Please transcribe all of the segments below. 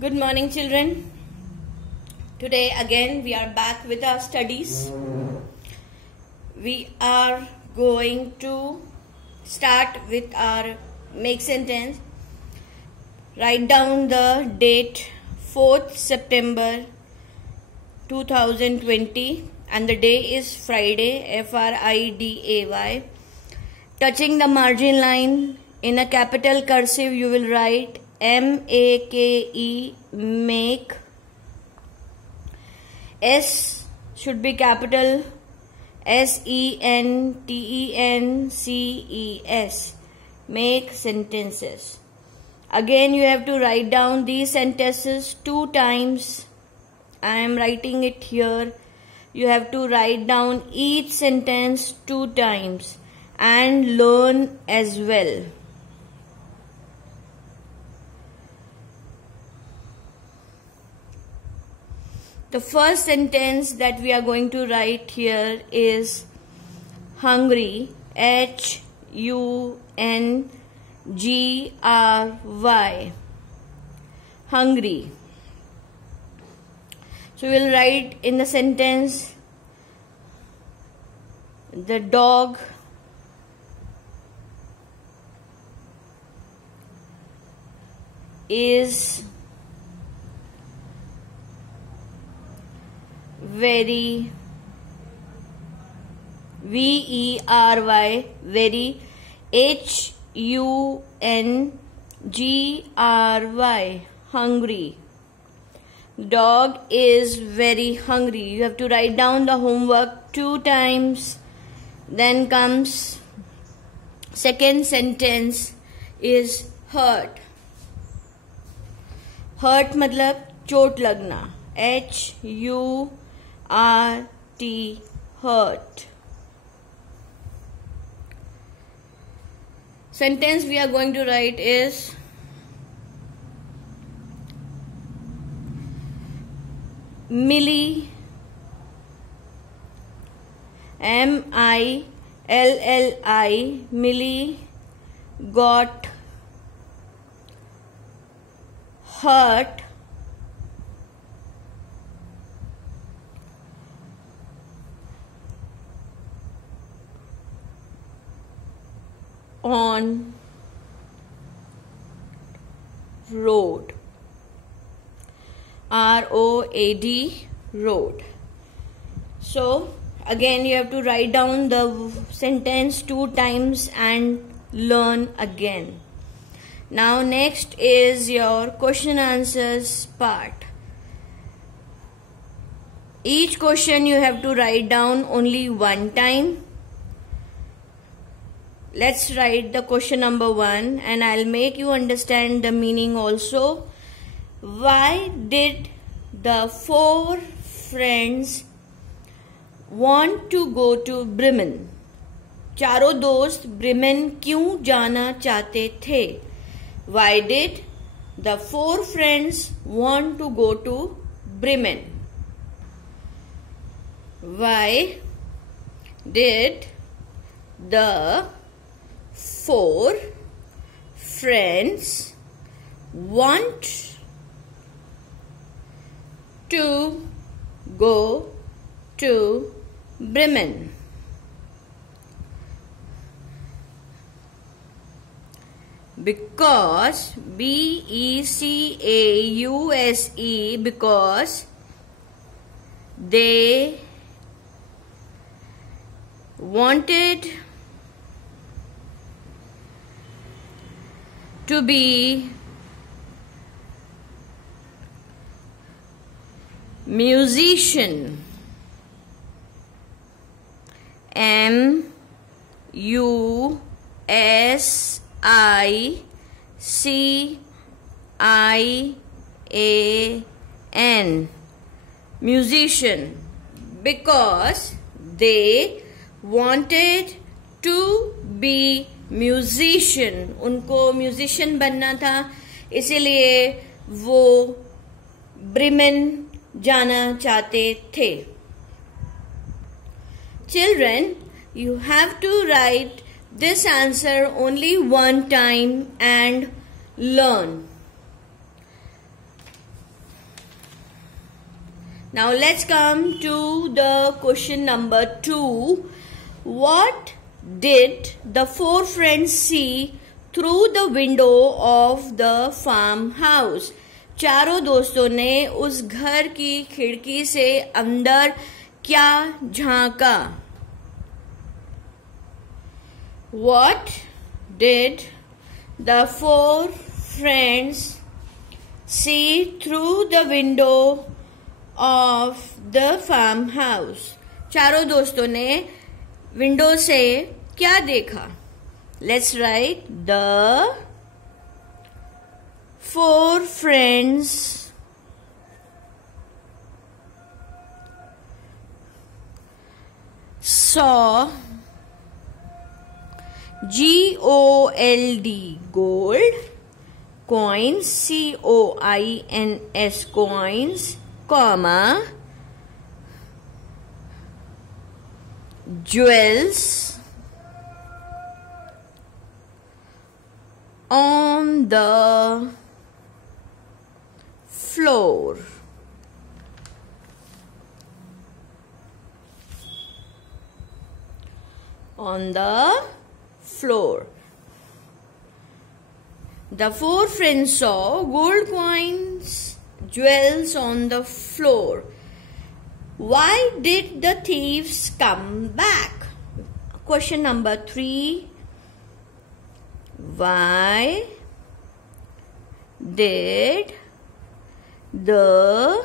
Good morning, children. Today again we are back with our studies. We are going to start with our make sentence. Write down the date 4th September 2020 and the day is Friday, Friday. Touching the margin line in a capital cursive you will write M-A-K-E, make. S should be capital, S-E-N-T-E-N-C-E-S, make sentences. Again you have to write down these sentences 2 times. I am writing it here. You have to write down each sentence 2 times and learn as well. The first sentence that we are going to write here is hungry, H-U-N-G-R-Y, hungry. So we will write in the sentence, the dog is very, V-E-R-Y, very, H-U-N-G-R-Y, hungry. Dog is very hungry. You have to write down the homework 2 times. Then comes second sentence is hurt. Hurt matlab chot lagna. H-U-R-T, hurt. Sentence we are going to write is Millie, M-I-L-L-I, Millie got hurt on road, R-O-A-D, road. So again you have to write down the sentence 2 times and learn again. Now next is your question answers part. Each question you have to write down only 1 time. Let's write the question number 1 and I'll make you understand the meaning also. Why did the 4 friends want to go to Bremen? चारों दोस्त Bremen क्यों जाना चाहते थे? Why did the 4 friends want to go to Bremen? Why did the 4 friends want to go to Bremen? Because, B-E-C-A-U-S-E, because they wanted to be musician, M-U-S-I-C-I-A-N, musician, because they wanted to be musician. उनको musician बनना था, इसीलिए वो Bremen जाना चाहते थे. Children, you have to write this answer only 1 time and learn. Now let's come to the question number 2. What did the 4 friends see through the window of the farmhouse? चारों दोस्तों ने उस घर की खिड़की से अंदर क्या झांका? What did the 4 friends see through the window of the farmhouse? चारों दोस्तों ने विंडो से क्या देखा? Let's write the 4 friends saw GOLD gold coins, COINS coins, comma jewels on the floor. On the floor. The 4 friends saw gold coins, jewels on the floor. Why did the thieves come back? Question number 3. Why did the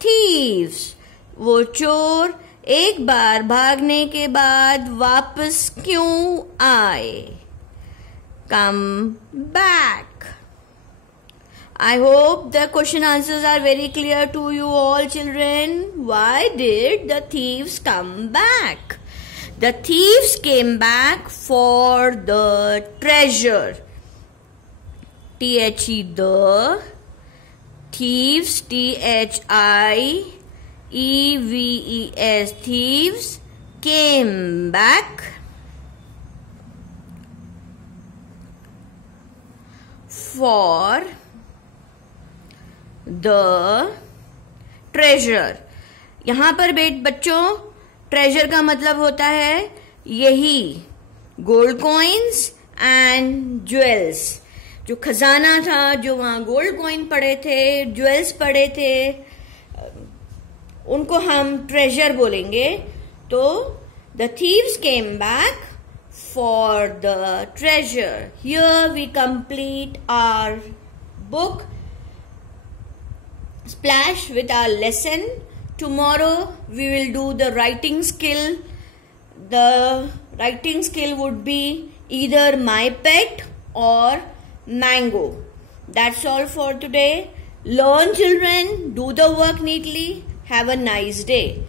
thieves, वो चोर एक बार भागने के बाद वापस क्यों आए? Come back. I hope the question answers are very clear to you all, children. Why did the thieves come back? The thieves came back for the treasure. T-H-E, the thieves, T-H-I-E-V-E-S, thieves came back for the treasure. यहाँ पर बच्चों treasure का मतलब होता है यही gold coins and jewels. जो खजाना था, जो वहां गोल्ड कॉइन पड़े थे, ज्वेल्स पड़े थे, उनको हम ट्रेजर बोलेंगे. तो the thieves came back for the treasure. Here we complete our book Splash with our lesson. Tomorrow we will do the writing skill. The writing skill would be either my pet or mango. That's all for today. Learn, children. Do the work neatly. Have a nice day.